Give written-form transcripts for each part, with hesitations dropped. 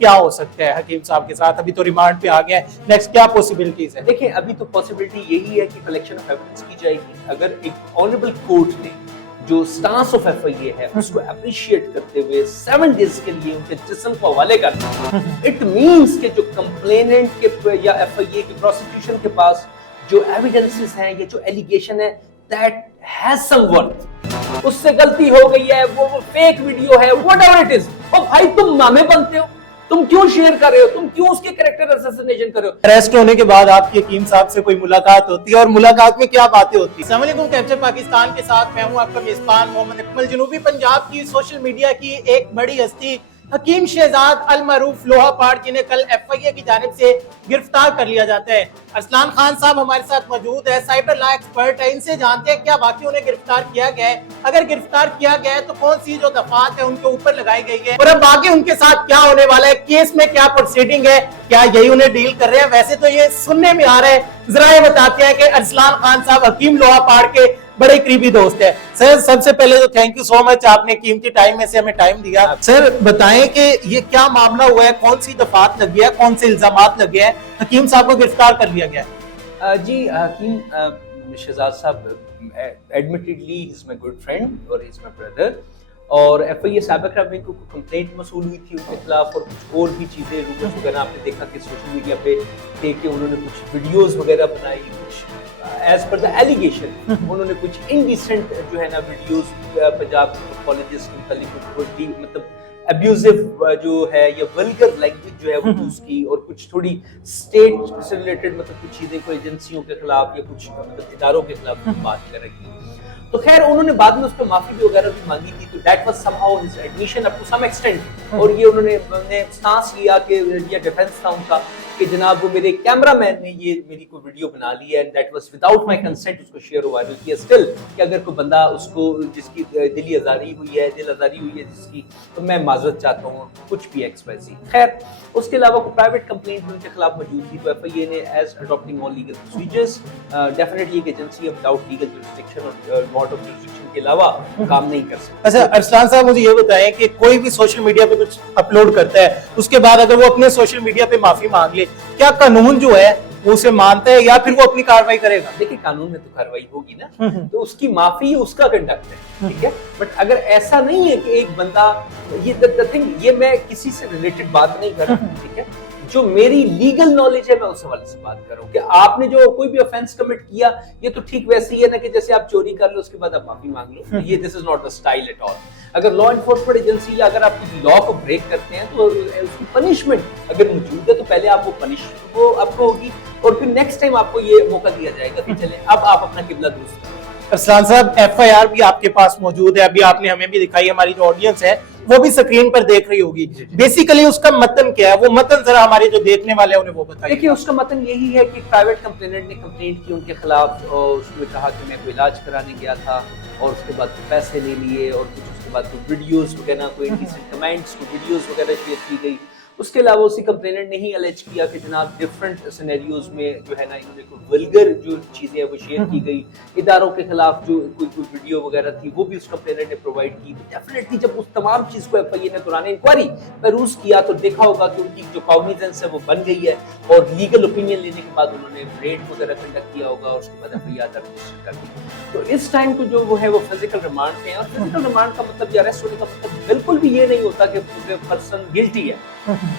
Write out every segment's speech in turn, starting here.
کیا ہو سکتا ہے حکیم صاحب کے ساتھ؟ ابھی تو ریمانڈ پہ آ گیا ہے، نیکسٹ کیا پوسیبلٹیز ہے؟ دیکھیں ابھی تو پاسبلٹی یہی ہے کہ کلیکشن آف ایویڈنس کی جائے گی. اگر ایک آنریبل کورٹ نے جو سٹانس آف ایف آئی اے ہے اس کو اپریشیٹ کرتے ہوئے 7 ڈیز کے لیے ان کے جسم کو حوالے کر دیا، اٹ مینس کہ جو کمپلیننٹ کے یا ایف آئی اے کی پروسیکیوشن کے پاس جو ایویڈنسز ہیں یا جو ایلیگیشن ہے دیٹ ہیز سم ورتھ. اس سے غلطی ہو گئی ہے، وہ فیک ویڈیو ہے، واٹ ایور اٹ از. اور بھائی تم مامے بنتے ہو، تم کیوں شیئر کر رہے ہو، تم کیوں اس کے کریکٹر اسیسینیشن کر رہے ہو؟ اریسٹ ہونے کے بعد آپ کی حکیم صاحب سے کوئی ملاقات ہوتی ہے اور ملاقات میں کیا باتیں ہوتی ہیں؟ السلام علیکم، کیپچر پاکستان کے ساتھ میں ہوں آپ کا میزبان محمد اکمل. جنوبی پنجاب کی سوشل میڈیا کی ایک بڑی ہستی حکیم شہزاد المعروف لوہا پاڑ جنہیں کل ایف آئی اے کی جانب سے گرفتار کر لیا جاتا ہے. ارسلان خان صاحب ہمارے ساتھ موجود ہے، سائبر لا ایکسپرٹ ہے. ان سے جانتے ہیں کیا واقعی انہیں گرفتار کیا گیا ہے، اگر گرفتار کیا گیا ہے تو کون سی جو دفعات ہیں ان کے اوپر لگائی گئی ہے، اور اب آگے ان کے ساتھ کیا ہونے والا ہے، کیس میں کیا پروسیڈنگ ہے، کیا یہی انہیں ڈیل کر رہے ہیں. ویسے تو یہ سننے میں آ رہا ہے، ذرا یہ بتاتے ہیں کہ ارسلان خان صاحب حکیم لوہا پاڑ کے بڑے قریبی دوست ہیں. سر سب سے پہلے تو تھینک یو سو مچ، آپ نے قیمتی ٹائم میں سے ہمیں ٹائم دیا. سر بتائیں کہ یہ کیا معاملہ ہوا ہے، کون سی دفعات لگی ہے، کون سے الزامات لگے ہیں، حکیم صاحب کو گرفتار کر لیا گیا ہے؟ جی حکیم شہزاد صاحب ایڈمیٹڈلی از مائی گڈ فرینڈ اور از مائی بردر، اور ایف آئی اے سابق رابطے کو کمپلینٹ موصول ہوئی تھی ان کے خلاف، اور کچھ اور بھی چیزیں رومرز وغیرہ آپ نے دیکھا کہ سوشل میڈیا پہ تھے کہ انہوں نے کچھ ویڈیوز وغیرہ بنائی، کچھ ایز پر دا ایلیگیشن انہوں نے کچھ انڈیسنٹ جو ہے نا ویڈیوز پنجاب کالجز کے متعلق مطلب ابیوزو جو ہے یا ولگر لینگویج جو ہے وہ یوز کی، اور کچھ تھوڑی اسٹیٹ سے ریلیٹڈ مطلب کچھ چیزیں کوئی ایجنسیوں کے خلاف یا کچھ مطلب اداروں کے خلاف بات کر رہی. تو خیر انہوں نے بعد میں اس پہ معافی بھی وغیرہ بھی مانگی تھی، تو that was somehow his admission up to some extent. اور یہ انہوں نے سٹانس لیا کہ یہ ڈیفینس تھا ان کا کہ جناب وہ میرے کیمرہ مین نے یہ میری کوئی ویڈیو بنا لی ہے، that was without my consent اس کو شیئر وائرل کیا. اسٹل کہ اگر کوئی بندہ اس کو جس کی دلی آزاری ہوئی ہے، دل آزاری ہوئی ہے جس کی، تو میں معذرت چاہتا ہوں، کچھ بھی ایکس وائی زی. خیر اس کے علاوہ کوئی پرائیویٹ کمپلینٹ ان کے خلاف موجود تھی، تو ایف آئی اے نے ایز اڈاپٹنگ آل لیگل پروسیجرز ڈیفینیٹلی ایک agency of without legal jurisdiction اور ماڈ آف جورسڈکشن کے علاوہ کام نہیں کر سکتی. اچھا ارسلان صاحب مجھے یہ بتائیں کہ کوئی بھی سوشل میڈیا پہ کچھ اپلوڈ کرتا ہے، اس کے بعد اگر وہ اپنے سوشل میڈیا پہ معافی مانگ لے، کیا قانون جو ہے وہ اسے مانتا ہے یا پھر وہ اپنی کارروائی کرے گا؟ دیکھیں قانون میں تو کارروائی ہوگی نا، تو اس کی معافی اس کا کنڈکٹ ہے، ٹھیک ہے. بٹ اگر ایسا نہیں ہے کہ ایک بندہ یہ میں کسی سے ریلیٹڈ بات نہیں کر رہا، ٹھیک ہے، جو میری لیگل نالج ہے میں اس حوالے سے بات کر رہا ہوں کہ آپ نے جو کوئی بھی آفینس کمٹ کیا، یہ تو ٹھیک ویسے ہی ہے نا کہ جیسے آپ چوری کر لو اس کے بعد آپ معافی مانگ لو. یہ this is not the style at all. اگر لا انفورسمنٹ ایجنسی یا اگر آپ کسی لا کو بریک کرتے ہیں تو اس کی پنشمنٹ اگر موجود ہے تو پہلے آپ وہ آپ کو ہوگی، اور پھر نیکسٹ ٹائم آپ کو یہ موقع دیا جائے گا کہ چلیں اب آپ اپنا قبلہ درست کریں. ارسلان صاحب ایف آئی آر بھی آپ کے پاس موجود ہے، ابھی آپ نے ہمیں بھی دکھائی، ہماری جو آڈینس ہے وہ بھی سکرین پر دیکھ رہی ہوگی. بیسیکلی اس کا متن کیا ہے، وہ متن ذرا ہمارے جو دیکھنے والے ہیں انہیں وہ بتائیے. دیکھیے اس کا متن یہی ہے کہ پرائیویٹ کمپلیننٹ نے کمپلینٹ کی ان کے خلاف، اور اس نے کہا کہ میں کوئی علاج کرانے گیا تھا اور اس کے بعد پیسے لے لیے، اور کچھ اس کے بعد کوئی ویڈیوز وغیرہ، کوئی انڈیسنٹ کمنٹس، کوئی ویڈیوز وغیرہ شیئر کی گئی. اس کے علاوہ اسی کمپلیننٹ نے ہی الیج کیا کہ جناب ڈفرنٹ سینیریوز میں جو ہے نا انہوں نے کوئی ولگر جو چیزیں ہیں وہ شیئر کی گئی، اداروں کے خلاف جو کوئی ویڈیو وغیرہ تھی وہ بھی اس کمپلیننٹ نے پرووائڈ کی. ڈیفینیٹلی جب اس تمام چیز کو ایف آئی اے نے دوران انکوائری پروز کیا تو دیکھا ہوگا کہ ان کی جو کاگنیزنس ہے وہ بن گئی ہے، اور لیگل اوپینین لینے کے بعد انہوں نے ریڈ وغیرہ کنڈکٹ کیا ہوگا، اور اس کے بعد ایف آئی آر رجسٹر کر دی. تو اس ٹائم کو جو وہ ہے وہ فزیکل ریمانڈ پہ ہے، اور فزیکل ریمانڈ کا مطلب یا اریسٹ ہونے کا مطلب بالکل بھی یہ نہیں ہوتا کہ پرسن گلٹی ہے.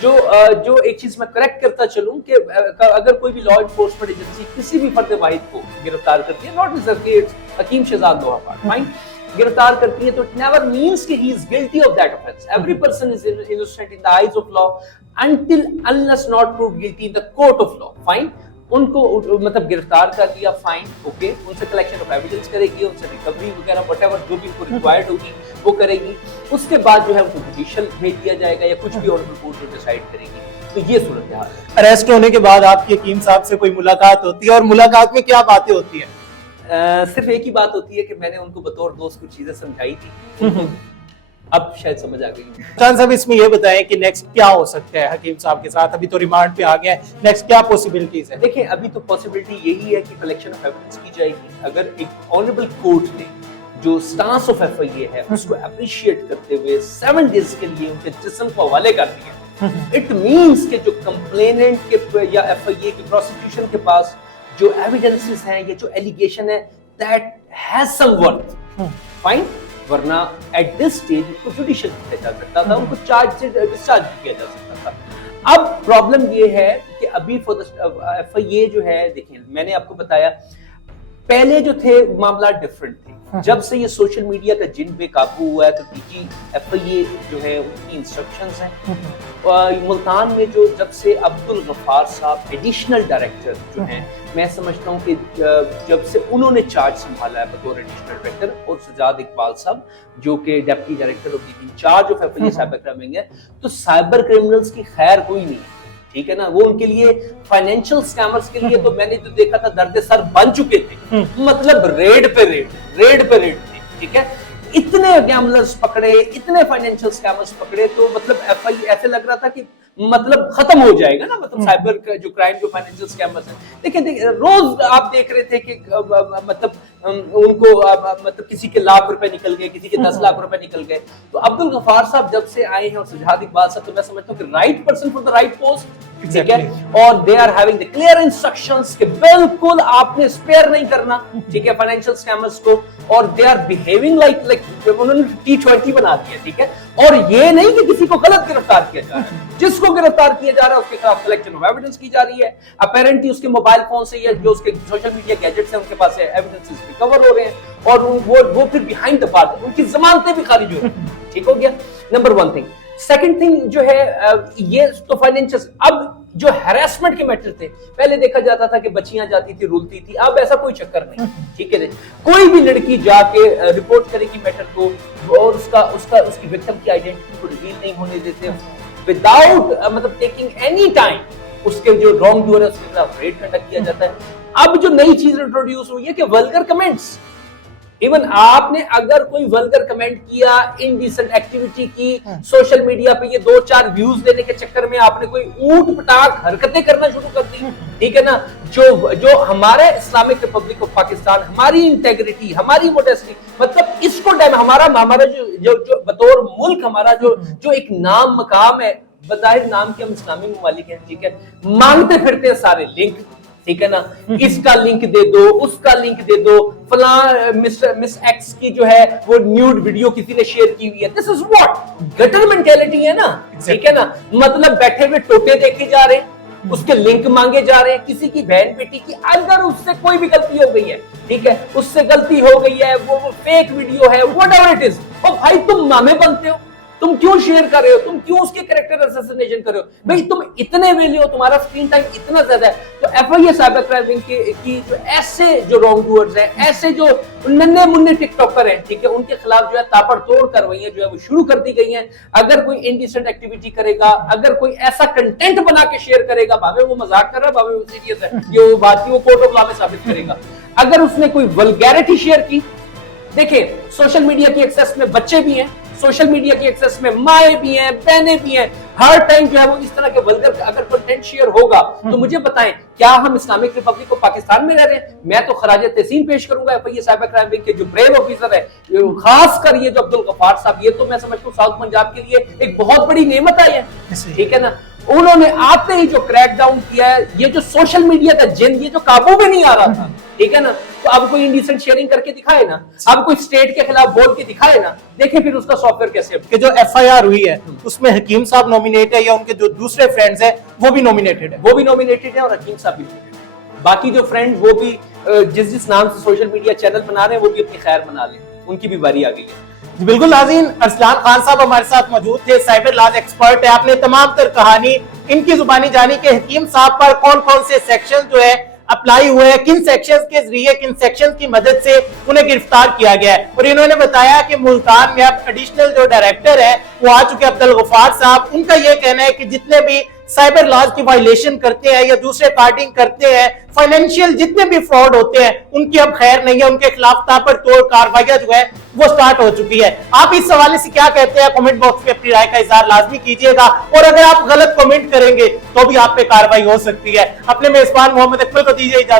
جو ایک چیز میں کریکٹ کرتا چلوں کہ اگر کوئی بھی لا انفورسمنٹ ایجنسی کسی بھی فرد واحد کو گرفتار کرتی ہے، ناٹ نیسیسری حکیم شہزاد لوہا پاڑ فائن گرفتار کرتی ہے، تو اٹ نیور مینس کہ he is guilty of that offence. Every person is innocent in the eyes of law until unless not proved guilty in the court of law. Fine ان کو مطلب گرفتار کر لیا، فائن اوکے، ان سے collection of evidence کرے گی، ان سے ریکوری وغیرہ وٹ ایور جو بھی ان کو ریکوائرڈ ہوگی وہ کرے گی. اس کے بعد جو ہے ان کو جوڈیشل بھیج دیا جائے گا یا کچھ بھی آنریبل کورٹ جو ڈیسائیڈ کرے گی. تو یہ صورتحال ہے. اریسٹ ہونے کے بعد آپ کی حکیم صاحب سے کوئی ملاقات ہوتی ہے، اور ملاقات میں کیا باتیں ہوتی ہیں؟ صرف ایک ہی بات ہوتی ہے کہ میں نے ان کو بطور دوست کچھ چیزیں سمجھائی تھی، اب شاید سمجھ آ گئی. خان صاحب اس میں یہ بتائیں کہ نیکسٹ کیا ہو سکتا ہے حکیم صاحب کے ساتھ؟ ابھی تو ریمانڈ پہ آ گیا ہے، نیکسٹ کیا پوسیبلٹیز ہے؟ دیکھیں ابھی تو پاسبلٹی یہی ہے کہ کلیکشن آف ایویڈنس کی جائے گی. اگر ایک آنریبل کورٹ نے جو سٹانس آف ایف آئی اے ہے اس کو اپریشیٹ کرتے ہوئے 7 ڈیز کے لیے ان کے جسم کو حوالے کر دیا، اٹ مینس کہ جو کمپلیننٹ کے یا ایف آئی اے کی پروسیکیوشن کے پاس جو ایویڈنسز ہیں یا جو ایلیگیشن ہے that has some worth fine, ورنہ ایٹ دس اسٹیج کو جوڈیشل کیا جا سکتا تھا, ان کو چارج سے ڈسچارج کیا جا سکتا تھا. اب پرابلم یہ ہے کہ ابھی ایف آئی اے جو ہے, دیکھیں میں نے آپ کو بتایا پہلے جو تھے معاملات ڈفرنٹ تھے, جب سے یہ سوشل میڈیا کا جن بے قابو ہوا ہے تو پی جی ایف آئی اے جو ہے ان کی انسٹرکشنز ہیں. ملتان میں جو جب سے عبدالغفار صاحب ایڈیشنل ڈائریکٹر جو ہیں, میں سمجھتا ہوں کہ جب سے انہوں نے چارج سنبھالا ہے بطور ایڈیشنل ڈائریکٹر, اور سجاد اقبال صاحب جو کہ deputy director of the in-charge of F I A cyber crime ہے, تو سائبر کرمنلز کی خیر کوئی نہیں ہے, ٹھیک ہے نا. وہ ان کے لیے فائنینشیل سکیمرز کے لیے تو میں نے جو دیکھا تھا درد سر بن چکے تھے, مطلب ریڈ پہ ریڈ تھے, ٹھیک ہے. اتنے گیملرز پکڑے, اتنے فائنینشیل سکیمرز پکڑے, تو مطلب ایف آئی ایسے لگ رہا تھا کہ مطلب ختم ہو جائے گا نا, مطلب سائبر جو کرائم جو فائنینشیل سکیمرز ہیں. دیکھیں روز آپ دیکھ رہے تھے کہ مطلب ان کو مطلب کسی کے لاکھ روپے نکل گئے, کسی کے 10 لاکھ روپے نکل گئے. تو عبدالغفار صاحب جب سے آئے ہیں اور سجاد اقبال صاحب, تو میں سمجھتا ہوں کہ right person for the right post, ٹھیک ہے. اور they are having the clear instructions کہ بالکل آپ نے اسپیئر نہیں کرنا, ٹھیک ہے, فائنینشیل سکیمرز کو. اور دے آر بیہیونگ لائک انہوں نے T20 بنا دیا, ٹھیک ہے. اور یہ نہیں کہ کسی کو غلط گرفتار کیا جا رہا ہے, جس کو گرفتار کیا جا رہا ہے اس کے خلاف کلیکشن آف ایویڈنس کی جا رہی ہے. اپیرنٹلی اس کے موبائل فون سے یا جو اس کے سوشل میڈیا گیجٹس ہیں ان کے پاس ایویڈنسز ریکور ہو رہے ہیں, اور وہ پھر بیہائنڈ دا بار ان کی ضمانتیں بھی خارج ہو رہی ہیں, ٹھیک ہو گیا. Number 1 thing. سیکنڈ تھنگ جو ہے یہ تو فائنینشیل, اب جو ہیراسمنٹ کے میٹر تھے, پہلے دیکھا جاتا تھا کہ بچیاں جاتی تھی رولتی تھی, اب ایسا کوئی چکر نہیں, ٹھیک ہے. کوئی بھی لڑکی جا کے رپورٹ کرے گی میٹر کو, اور اس کی وکٹم کی آئیڈینٹی کو ریویل نہیں ہونے دیتے وداؤٹ مطلب ٹیکنگ اینی ٹائم, اس کے جو رانگ ڈور ہے اس کے خلاف ریڈ کنڈکٹ کیا جاتا ہے. اب جو نئی چیز انٹروڈیوس ہوئی ہے کہ ولگر کمنٹس, ایون آپ نے اگر کوئی ولگر کمنٹ کیا, انڈیسنٹ ایکٹیویٹی کی سوشل میڈیا پہ, یہ 2-4 ویوز لینے کے چکر میں آپ نے کوئی اونٹ پٹاک حرکتیں کرنا شروع کر دی, ٹھیک ہے نا, جو ہمارے اسلامک ریپبلک آف پاکستان, ہماری انٹیگریٹی, ہماری موڈیسٹی, مطلب اس کو ہمارا جو بطور ملک ہمارا جو ایک نام مقام ہے, بظاہر نام کے ہم اسلامی ممالک ہیں, ٹھیک ہے, مانگتے پھرتے ہیں سارے لنک, ٹھیک ہے نا, اس کا لنک دے دو, اس کا لنک دے دو, فلاں مس ایکس کی جو ہے وہ نیوڈ ویڈیو کسی نے شیئر کی ہوئی ہے. دس از واٹ گٹر مینٹیلٹی ہے نا, ٹھیک ہے نا. مطلب بیٹھے ہوئے ٹوٹے دیکھے جا رہے ہیں, اس کے لنک مانگے جا رہے ہیں, کسی کی بہن بیٹی کی اگر اس سے کوئی بھی غلطی ہو گئی ہے, ٹھیک ہے, اس سے غلطی ہو گئی ہے, وہ فیک ویڈیو ہے, واٹ ایور اٹ از, او بھائی تم مامے بنتے ہو, تم کیوں شیئر کر رہے ہو, تم کیوں اس کے کریکٹر اسیسینیشن کر رہے ہو, بھئی تم اتنے ویلے ہو, تمہارا اسکرین ٹائم اتنا زیادہ ہے. تو F I A cyber crime کی جو ایسے جو رانگ ڈوئرز ہیں, ایسے جو ننے منے ٹک ٹاکر ہیں, ٹھیک ہے, ان کے خلاف جو ہے تاپڑ توڑ کروائیاں جو ہے وہ شروع کر دی گئی ہیں. اگر کوئی انڈیسنٹ ایکٹیویٹی کرے گا, اگر کوئی ایسا کنٹینٹ بنا کے شیئر کرے گا, بھاوے وہ مذاق کر رہا ہے, بھاوے وہ سیریس ہے, یہ بات وہ کورٹ آف لا میں ثابت کرے گا. اگر اس نے کوئی ولگیرٹی شیئر کی, دیکھیں سوشل میڈیا کی ایکسس میں بچے بھی ہیں, سوشل میڈیا کی ایکسس میں مائیں بھی ہیں, بہنیں بھی ہیں, ہر ٹائم جو ہے وہ اس طرح کے ولگر اگر کنٹینٹ شیئر ہوگا تو مجھے بتائیں کیا ہم اسلامک ریپبلک کو پاکستان میں رہ رہے ہیں؟ میں تو خراج تحسین پیش کروں گا F I A cyber crime wing کے جو بریم آفیسر ہے, خاص کر یہ جو عبدالغفار صاحب, یہ تو میں سمجھتا ہوں ساؤتھ پنجاب کے لیے ایک بہت بڑی نعمت آئی ہے, ٹھیک ہے نا. انہوں نے آتے ہی جو کریک ڈاؤن کیا ہے, یہ جو سوشل میڈیا کا جن, یہ جو قابو میں نہیں آ رہا تھا, ٹھیک ہے نا, تو اب کوئی انڈیسنٹ شیئرنگ کر کے دکھائے نا, اب کوئی اسٹیٹ کے خلاف بول کے دکھائے نا, دیکھیں پھر اس کا سافٹ ویئر کیسے. کہ جو ایف آئی آر ہوئی ہے اس میں حکیم صاحب نومینیٹ ہے, یا ان کے جو دوسرے فرینڈز ہیں وہ بھی نومینیٹڈ ہیں؟ وہ بھی نومینیٹڈ ہیں, اور حکیم صاحب بھی نومینیٹڈ ہیں. باقی جو فرینڈ وہ بھی جس نام سے سوشل میڈیا چینل بنا رہے ہیں وہ بھی اپنی خیر بنا لیں, ان کی بھی باری آ گئی ہے. بالکل ناظرین, ارسلان خان صاحب ہمارے ساتھ موجود تھے, سائبر لاز ایکسپرٹ ہے. آپ نے تمام تر کہانی ان کی زبانی جانی کہ حکیم صاحب پر کون کون سے سیکشن جو ہے اپلائی ہوئے ہیں, کن سیکشن کے ذریعے, کن سیکشن کی مدد سے انہیں گرفتار کیا گیا ہے. اور انہوں نے بتایا کہ ملتان میں اب ایڈیشنل جو ڈائریکٹر ہے وہ آ چکے عبدالغفار صاحب. ان کا یہ کہنا ہے کہ جتنے بھی سائبر لاز کی وائلیشن کرتے ہیں یا دوسرے پارٹنگ کرتے ہیں, فائنینشیل جتنے بھی فراڈ ہوتے ہیں, ان کی اب خیر نہیں ہے, ان کے خلاف تاپڑ توڑ کارروائیاں جو ہے وہ سٹارٹ ہو چکی ہے. آپ اس حوالے سے کیا کہتے ہیں؟ کمنٹ باکس میں اپنی رائے کا اظہار لازمی کیجئے گا, اور اگر آپ غلط کمنٹ کریں گے تو بھی آپ پہ کارروائی ہو سکتی ہے. اپنے میزبان محمد اکمل کو دیجیے اجازت.